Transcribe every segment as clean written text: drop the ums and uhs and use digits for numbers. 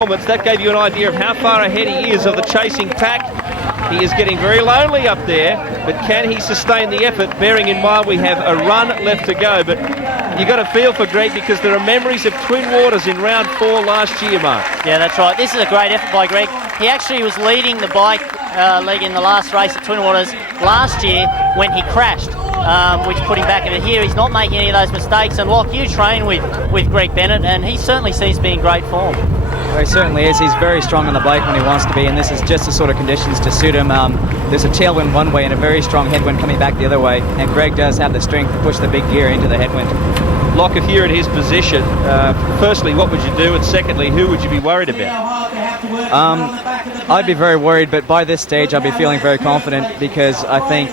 That gave you an idea of how far ahead he is of the chasing pack. He is getting very lonely up there, but can he sustain the effort, bearing in mind we have a run left to go? But you got to feel for Greg, because there are memories of Twin Waters in round 4 last year, Mark. Yeah, that's right. This is a great effort by Greg. He actually was leading the bike leg in the last race at Twin Waters last year when he crashed, which put him back into here. He's not making any of those mistakes. And Locke, you train with Greg Bennett, and he certainly seems to be in great form. He certainly is. He's very strong on the bike when he wants to be, and this is just the sort of conditions to suit him. There's a tailwind one way and a very strong headwind coming back the other way, and Greg does have the strength to push the big gear into the headwind. Locke, if you're in his position, firstly, what would you do? And secondly, who would you be worried about? I'd be very worried, but by this stage I'd be feeling very confident, because I think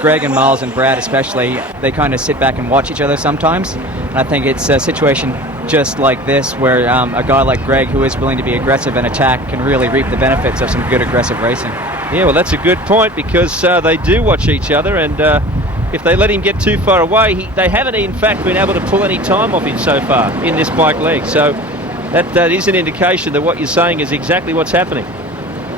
Greg and Miles and Brad especially, they kind of sit back and watch each other sometimes. And I think it's a situation just like this where a guy like Greg, who is willing to be aggressive and attack, can really reap the benefits of some good aggressive racing. Yeah, well, that's a good point, because they do watch each other, and if they let him get too far away, they haven't in fact been able to pull any time off him so far in this bike leg. So that is an indication that what you're saying is exactly what's happening.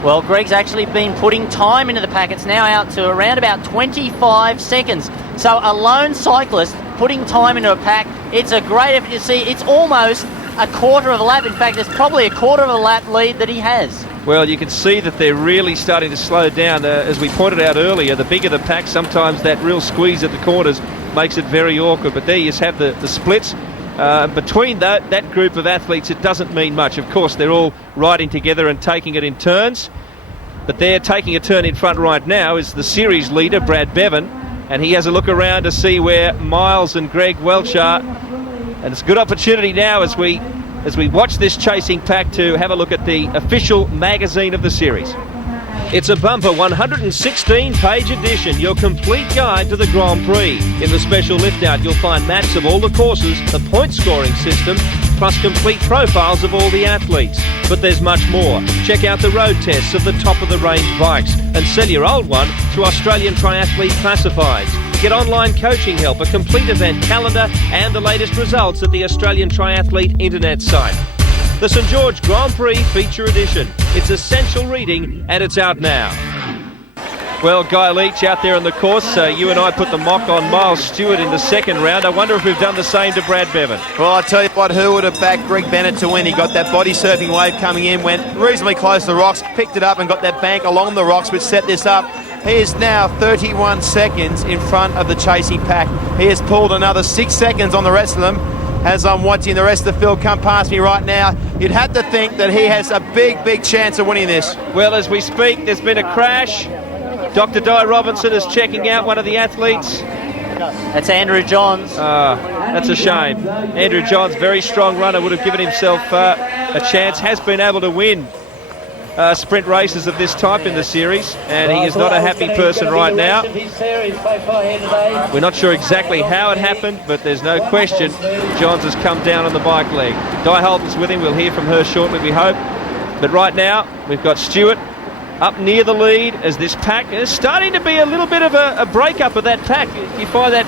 Well, Greg's actually been putting time into the pack. It's now out to around about 25 seconds. So a lone cyclist putting time into a pack, it's a great effort to see. It's almost a quarter of a lap. In fact, there's probably a quarter of a lap lead that he has. Well, you can see that they're really starting to slow down. As we pointed out earlier, the bigger the pack, sometimes that real squeeze at the corners makes it very awkward. But there you have the splits. Between that group of athletes, it doesn't mean much. Of course, they're all riding together and taking it in turns. But they're taking a turn in front right now is the series leader, Brad Bevan. And he has a look around to see where Miles and Greg Welch are. And it's a good opportunity now as we watch this chasing pack to have a look at the official magazine of the series. It's a bumper 116-page edition, your complete guide to the Grand Prix. In the special lift-out, you'll find maps of all the courses, the point-scoring system, plus complete profiles of all the athletes. But there's much more. Check out the road tests of the top-of-the-range bikes and sell your old one to Australian Triathlete Classifieds. Get online coaching help, a complete event calendar, and the latest results at the Australian Triathlete internet site. The St George Grand Prix Feature Edition. It's essential reading, and it's out now. Well, Guy Leach out there on the course. You and I put the mock on Miles Stewart in the second round. I wonder if we've done the same to Brad Bevan. Well, I tell you what, who would have backed Greg Bennett to win? He got that body surfing wave coming in, went reasonably close to the rocks, picked it up and got that bank along the rocks, which set this up. He is now 31 seconds in front of the chasing pack. He has pulled another 6 seconds on the rest of them. As I'm watching the rest of the field come past me right now, you'd have to think that he has a big chance of winning this. Well, as we speak, there's been a crash. Dr. Di Robinson is checking out one of the athletes. That's Andrew Johns. That's a shame. Andrew Johns, very strong runner, would have given himself a chance, has been able to win sprint races of this type in the series, and he is not a happy person right now. We're not sure exactly how it happened, but there's no question Johns has come down on the bike leg. Di Holton's with him. We'll hear from her shortly, we hope. But right now, we've got Stewart up near the lead as this pack is starting to be a little bit of a breakup of that pack. You find that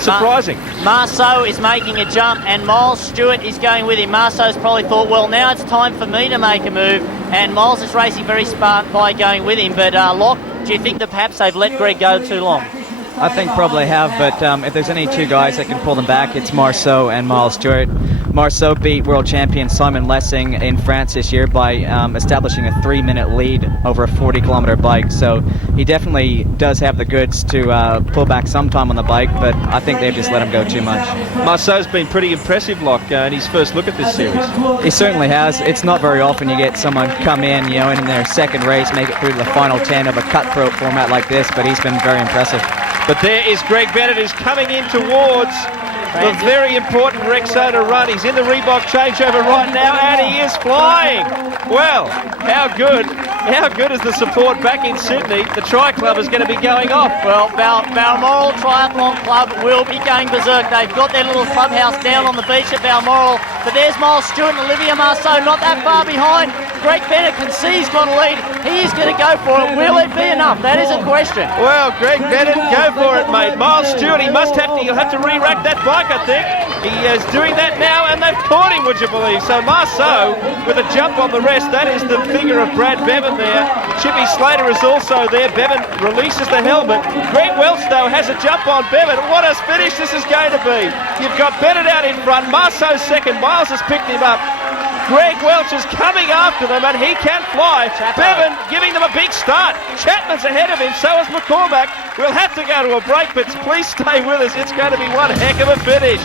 surprising? Marceau is making a jump, and Miles Stewart is going with him. Marceau's probably thought, well, now it's time for me to make a move, and Miles is racing very smart by going with him. But Locke, do you think that perhaps they've let Greg go too long? I think probably have, but if there's any two guys that can pull them back, it's Marceau and Miles Stewart. Marceau beat world champion Simon Lessing in France this year by establishing a 3-minute lead over a 40-kilometer bike, so he definitely does have the goods to pull back some time on the bike, but I think they've just let him go too much. Marceau's been pretty impressive, Locke, in his first look at this series. He certainly has. It's not very often you get someone come in, in their second race, make it through to the final 10 of a cutthroat format like this, but he's been very impressive. But there is Greg Bennett, who's coming in towards the very important Rexona run. He's in the Reebok changeover right now, and he is flying. Well, how good is the support back in Sydney? The Tri Club is going to be going off. Well, Balmoral Triathlon Club will be going berserk. They've got their little clubhouse down on the beach at Balmoral. But there's Miles Stewart and Olivia Marceau not that far behind. Greg Bennett can see he's got a lead. He is going to go for it. Will it be enough? That is a question. Well, Greg Bennett, go for it, mate. Miles Stewart, he'll have to re-rack that bike, I think. He is doing that now, and they've caught him, would you believe? So Marceau, with a jump on the rest, that is the figure of Brad Bevan there. Chippy Slater is also there. Bevan releases the helmet. Greg Welch, though, has a jump on Bevan. What a finish this is going to be. You've got Bennett out in front. Marceau second. Miles has picked him up. Greg Welch is coming after them, and he can fly. Bevan giving them a big start. Chapman's ahead of him, so is McCormack. We'll have to go to a break, but please stay with us. It's going to be one heck of a finish.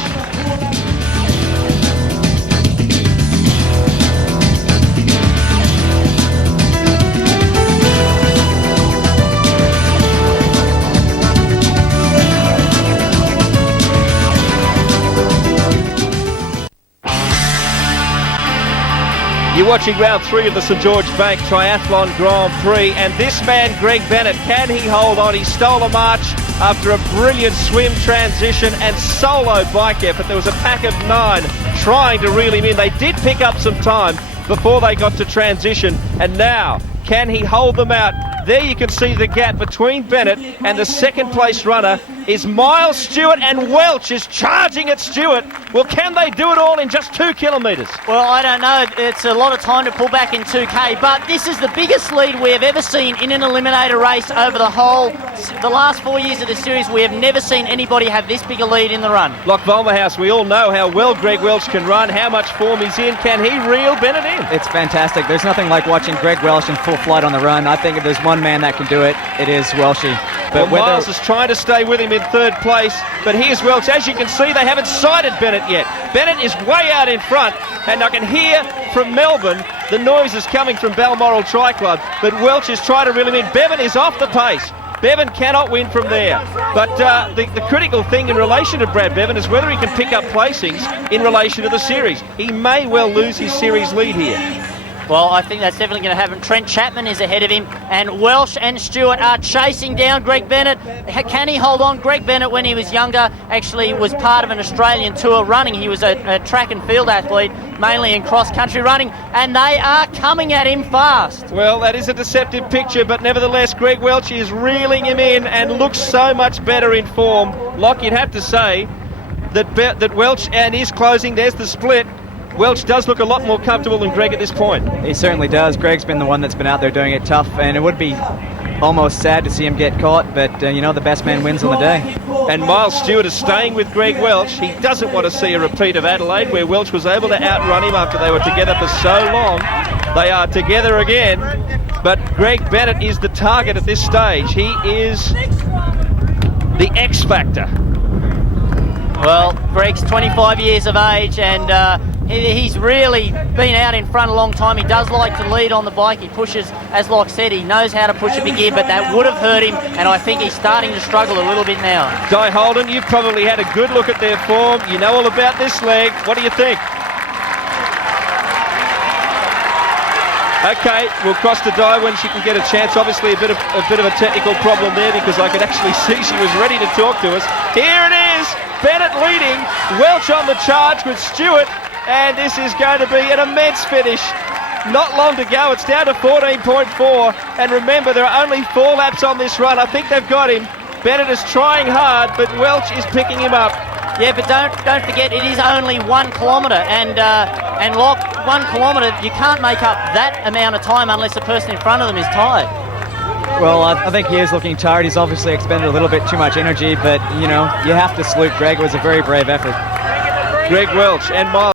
You're watching round 3 of the St George Bank Triathlon Grand Prix, and this man, Greg Bennett, can he hold on? He stole a march after a brilliant swim transition and solo bike effort. There was a pack of 9 trying to reel him in. They did pick up some time before they got to transition, and now can he hold them out? There you can see the gap between Bennett and the second place runner is Miles Stewart, and Welch is charging at Stewart. Well, can they do it all in just 2 kilometres? Well, I don't know. It's a lot of time to pull back in 2K, but this is the biggest lead we have ever seen in an eliminator race over the last 4 years of the series. We have never seen anybody have this big a lead in the run. Loch Volmerhouse, we all know how well Greg Welch can run, how much form he's in. Can he reel Bennett in? It's fantastic. There's nothing like watching Greg Welch in full flight on the run. I think if there's one man that can do it, it is Welshie. But Miles is trying to stay with him in 3rd place, but here's Welch. As you can see, they haven't sighted Bennett yet. Bennett is way out in front, and I can hear from Melbourne the noise is coming from Balmoral Tri Club, but Welch is trying to reel him in. Bevan is off the pace. Bevan cannot win from there. But the critical thing in relation to Brad Bevan is whether he can pick up placings in relation to the series. He may well lose his series lead here. Well, I think that's definitely going to happen. Trent Chapman is ahead of him, and Welch and Stewart are chasing down Greg Bennett. Can he hold on? Greg Bennett, when he was younger, actually was part of an Australian tour running. He was a track and field athlete, mainly in cross-country running, and they are coming at him fast. Well, that is a deceptive picture, but nevertheless, Greg Welch is reeling him in and looks so much better in form. Locke, you'd have to say that Welch and is closing. There's the split. Welch does look a lot more comfortable than Greg at this point. He certainly does. Greg's been the one that's been out there doing it tough, and it would be almost sad to see him get caught, but the best man wins on the day. And Miles Stewart is staying with Greg Welch. He doesn't want to see a repeat of Adelaide, where Welch was able to outrun him after they were together for so long. They are together again, but Greg Bennett is the target at this stage. He is the X Factor. Well, Greg's 25 years of age, and he's really been out in front a long time. He does like to lead on the bike. He pushes, as Locke said, he knows how to push a big gear, but that would have hurt him, and I think he's starting to struggle a little bit now. Di Holden, you've probably had a good look at their form. You know all about this leg. What do you think? Okay, we'll cross to Di when she can get a chance. Obviously a bit of a technical problem there, because I could actually see she was ready to talk to us. Here it is, Bennett leading, Welch on the charge with Stewart, and this is going to be an immense finish. Not long to go, it's down to 14.4, and remember there are only 4 laps on this run. I think they've got him. Bennett is trying hard, but Welch is picking him up. Yeah, but don't forget, it is only 1 kilometre, and Locke, 1 kilometre, you can't make up that amount of time unless the person in front of them is tired. Well, I think he is looking tired. He's obviously expended a little bit too much energy, but you have to salute Greg. It was a very brave effort. Greg Welch and Miles